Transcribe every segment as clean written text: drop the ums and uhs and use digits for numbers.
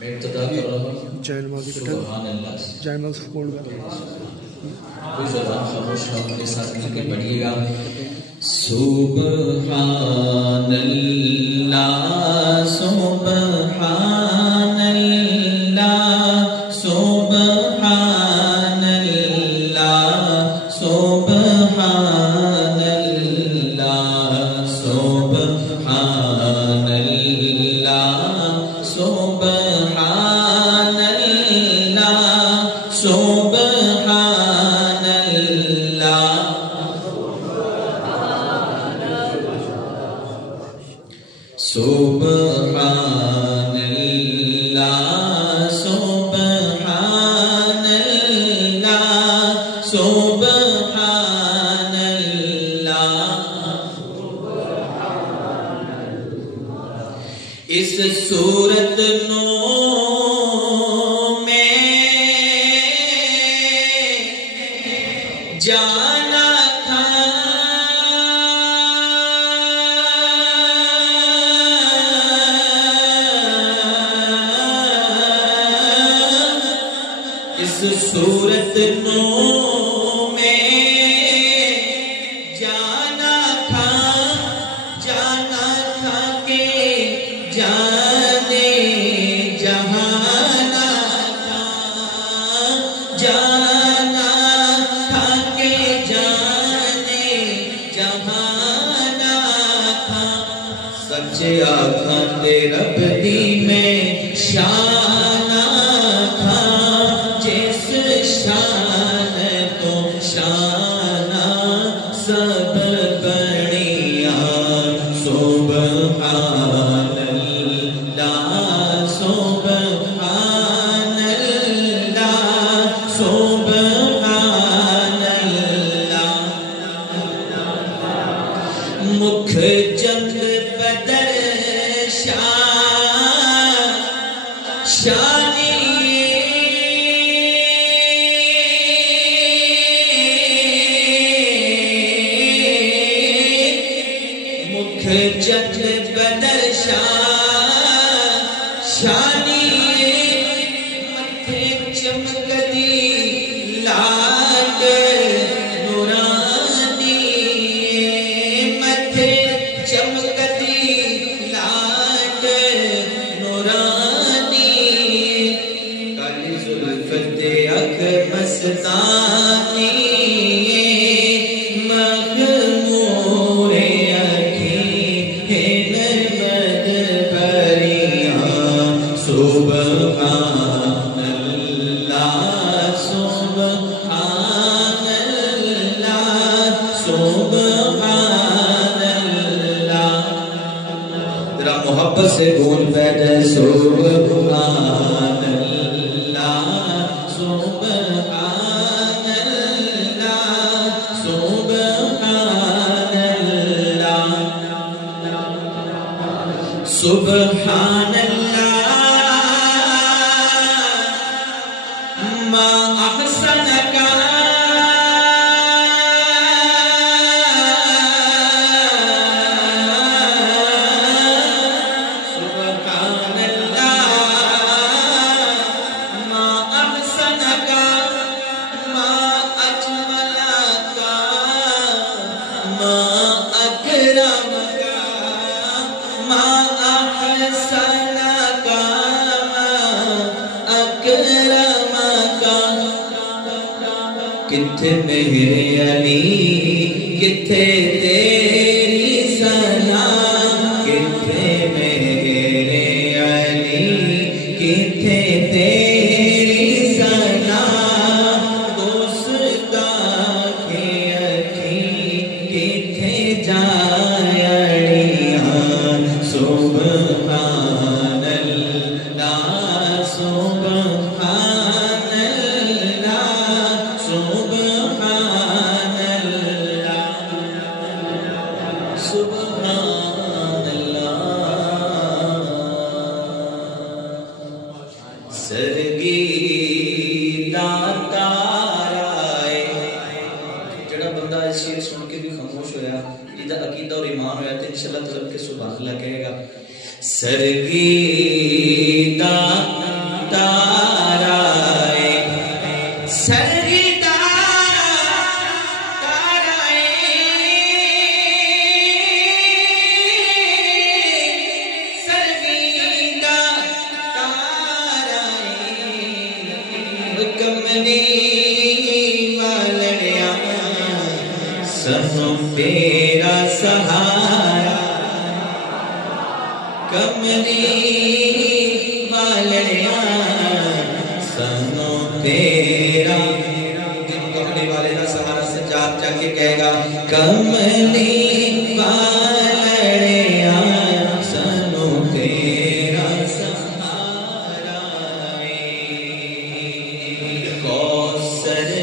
میں ابتدا کر رہا ہوں سبحان اللہ سے. کوئی زبان خاموش نہ اپنے ساتھ مل کے پڑھیے گا. سبحان اللہ سبحان اللہ سبحان اللہ سبحان اللہ سبحان اللہ سبحان اللہ سبحان اللہ سبحان اللہ سبحان اللہ سبحان اللہ. اس صورت نو میں جانا تھا صورت نو میں جانا تھا کہ جانے جہانا تھا جانا تھا کہ جانے جہانا تھا. سچ آنکھاں تے رب دی میں شانہ تھا جس شان تو شانہ سب بڑیاں. سبحان اللہ سبحان اللہ سبحان اللہ. مکھ جنگ بدر شانی جت بدر شانی متھے چمکدی لاٹ نورانی متھے چمکدی لاٹ نورانی. کالی زلف تے اکھ مستانی سبحان اللہ سبحان اللہ سبحان اللہ. ذرا محبت سے بول بیٹھے سبحان اللہ سبحان اللہ سبحان اللہ سبحان اللہ. ما أحسنك سبحان الله ما أحسنك ما أجملك ما أكرمك ما أحسنك ما أكرمك. کتھے میرے علی کتھے تیری ثنا کتھے میرے علی کتھے تیری ثنا گستاخی اکھی کتھے جایڑیاں. سبحان اللہ سبحان اللہ سبحان اللہ سبحان اللہ. سرگی تارا جڑا بندہ اس شعر سن کے بھی خاموش ہویا یہ عقیدہ اور ایمان ہویا تو انشاءاللہ طلب کے سبحان اللہ کہے گا. سرگی کملی والیا سنو تیرا کملی والے کا سہارا سجاد جا کے کہے گا کملی والیا سنو تیرا سہارا کوثر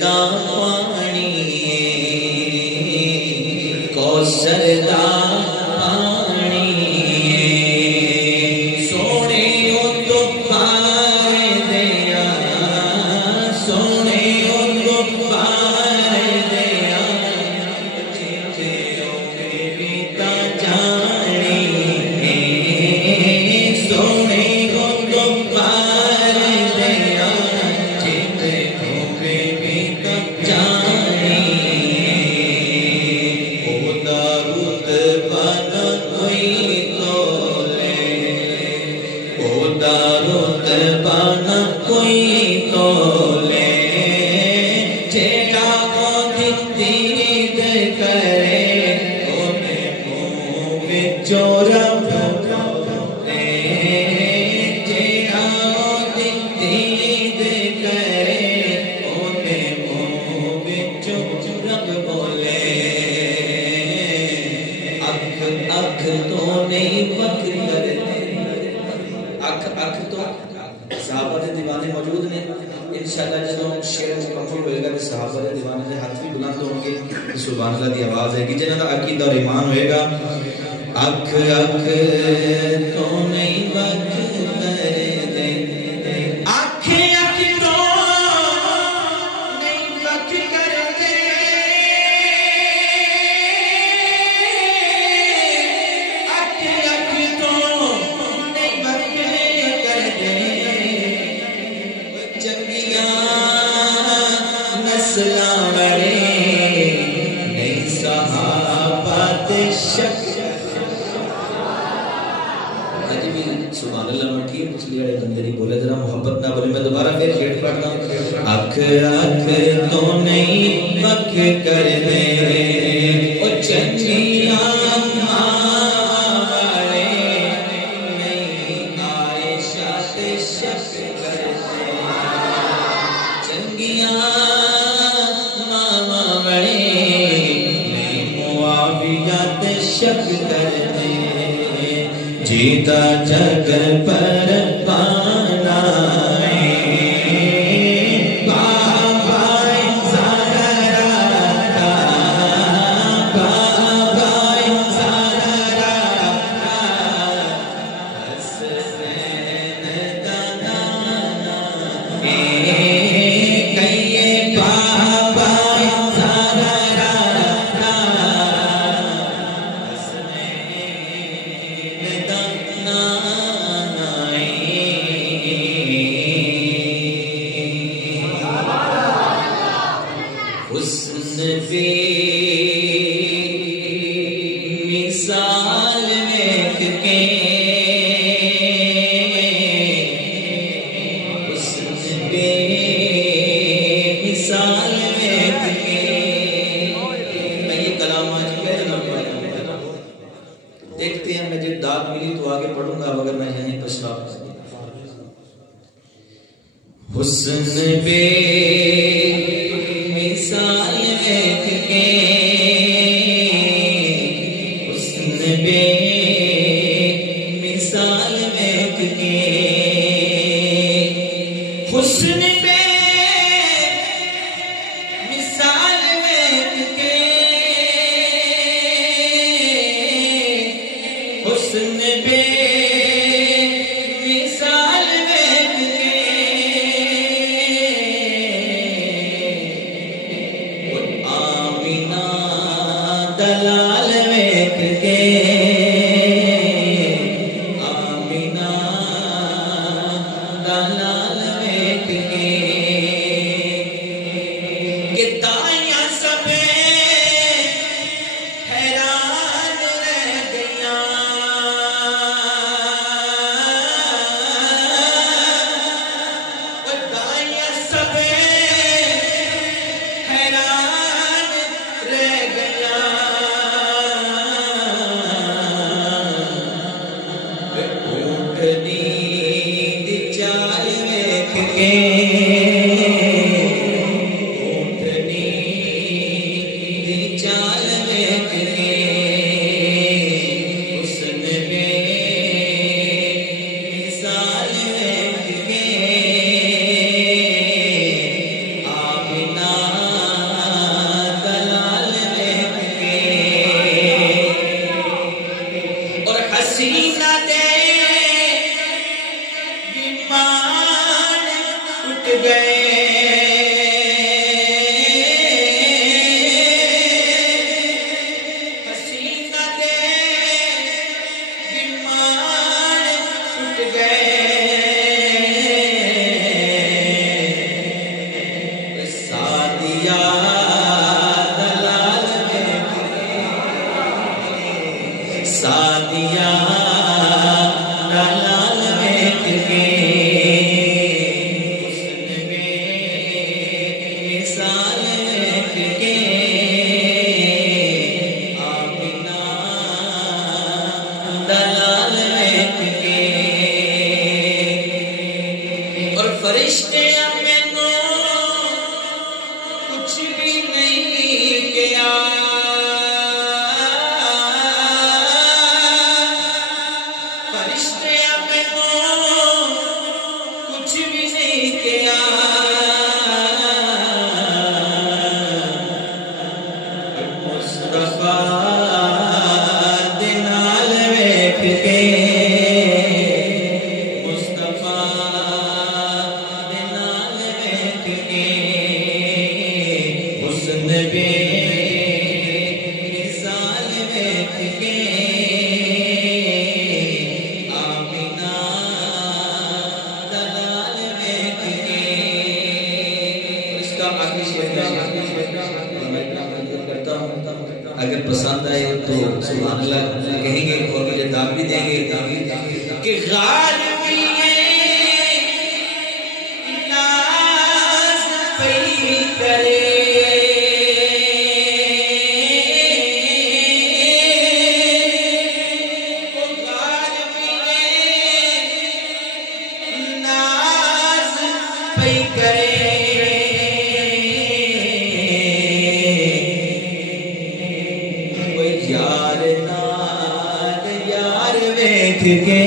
دا پانی کوثر دا سبحان اللہ دی آواز ہے کہ جنہاں دا عقیدہ اور ایمان ہوئے گا اکھ اکھ تو نہیں وقت کر دے اکھ اکھ تو نہیں وقت کر دے اکھ اکھ تو نہیں وقت کر دے چنگیاں نسلاں بڑے سبحان اللہ مٹھی پچھلی اڑے بندری بولے ذرا محبت نہ بولے میں دوبارہ پھر شیٹ پڑھتا ہوں اکھ اکھ تو نہیں وقت کر دے او چنگیاں والے نہیں عائشہ سے شک کر دے چنگیاں والے نہیں معاویہ سے شک کر دے جیتا جگ پر پانا بابائی زہرا کا بابائی زہرا کا حسین دانا کئیے بابائی زہرا کا مثال دیکھ کے حسن بے مثال دیکھ کے میں یہ کلام آج پہلے پڑھا دیکھتے ہیں مجھے داد ملی تو آگے پڑھوں گا اگر میں یہیں پچھلا حسن بے مثال دیکھ کے بے مثال دیکھ کے حسن بے مثال دیکھ کے حسن بے مثال دیکھ کے آمینہ دلال دیکھ کے حسینہ دے ایمان اٹھ گئے حسینہ دے ایمان اٹھ گئے سعدیہ سعدیہ دلال بیٹھ کے حسن میں مثال بیٹھ کے آمینہ دلال بیٹھ کے اور فرشتے میں کچھ بھی نہیں کیا اگر پسند آئے تو سبحان اللہ کہیں گے اور مجھے دام بھی دیں گے کہ غالبی ناز پہ کرے غالبی ناز پہ کرے یار نال یار ویکھ کے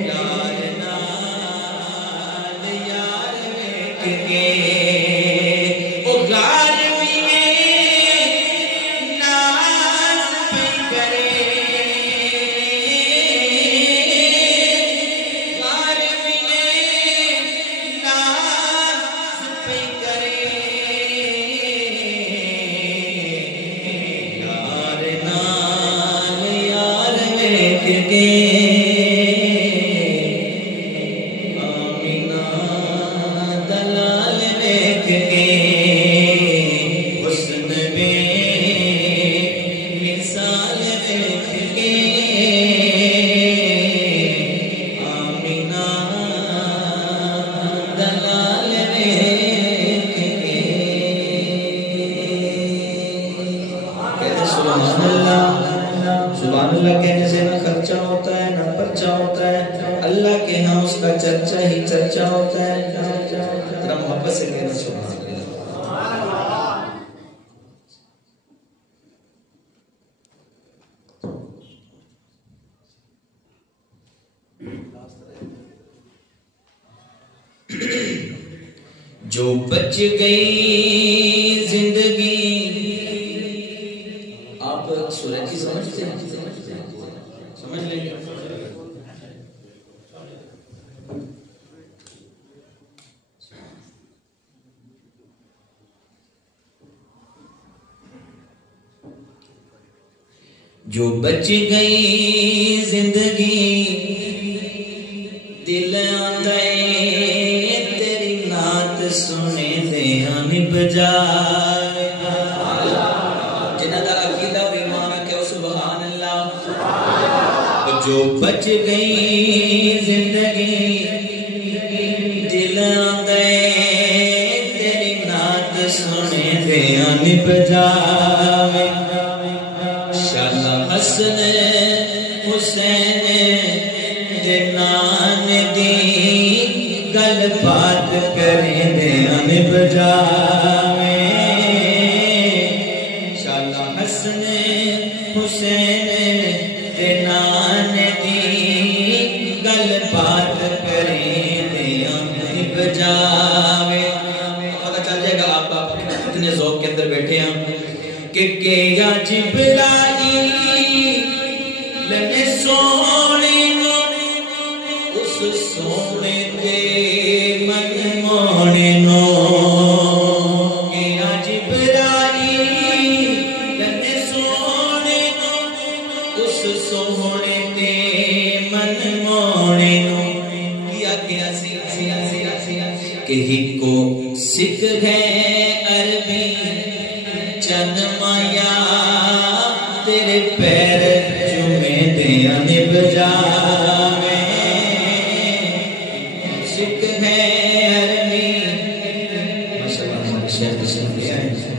یار نال یار ویکھ کے او غالبی ناز پہ کرے غالبی ناز پہ کرے آمینہ دلال بیٹھ کے حسن میں مثال بیٹھ کے آمینہ دلال بیٹھ کے کہتے سبحان اللہ کہنے سے نہ خرچہ ہوتا ہے نہ پرچہ ہوتا ہے اللہ کے ہاں اس کا چرچہ ہی چرچہ ہوتا ہے ذرا محبت سے کہنا سبحان اللہ جو بچ گئی زندگی آپ سورہ کی سمجھتے ہیں سمجھ لیں گے جو بچ گئی زندگی دل آندا ہے تیری نعت سنے دیاں بجا جنہاں دا عقیدہ اور ایمان ہے کہ سبحان اللہ جو بچ گئی زندگی دل آندا ہے تیری نعت سنے دیاں بجا حسن حسین دے نام دی گل بات کریں دے ہمیں بجاویں انشاءاللہ حسن حسین دے نام دی گل بات کریں دے ہمیں بجاویں پتہ چل جائے گا آپ اتنے ذوق کے اندر بیٹھے ہیں کہ یا جبرائیل سونے دے من مونے نو کہ آج جبرائیل نے سونے نو اس سونے دے من مونے نو کیا کیا کہ ہی کو سکھ ہے عربی چند مایا تیرے پیر چومے دیا نب جاوے سکھ ہے عربی ماشاءاللہ شیخ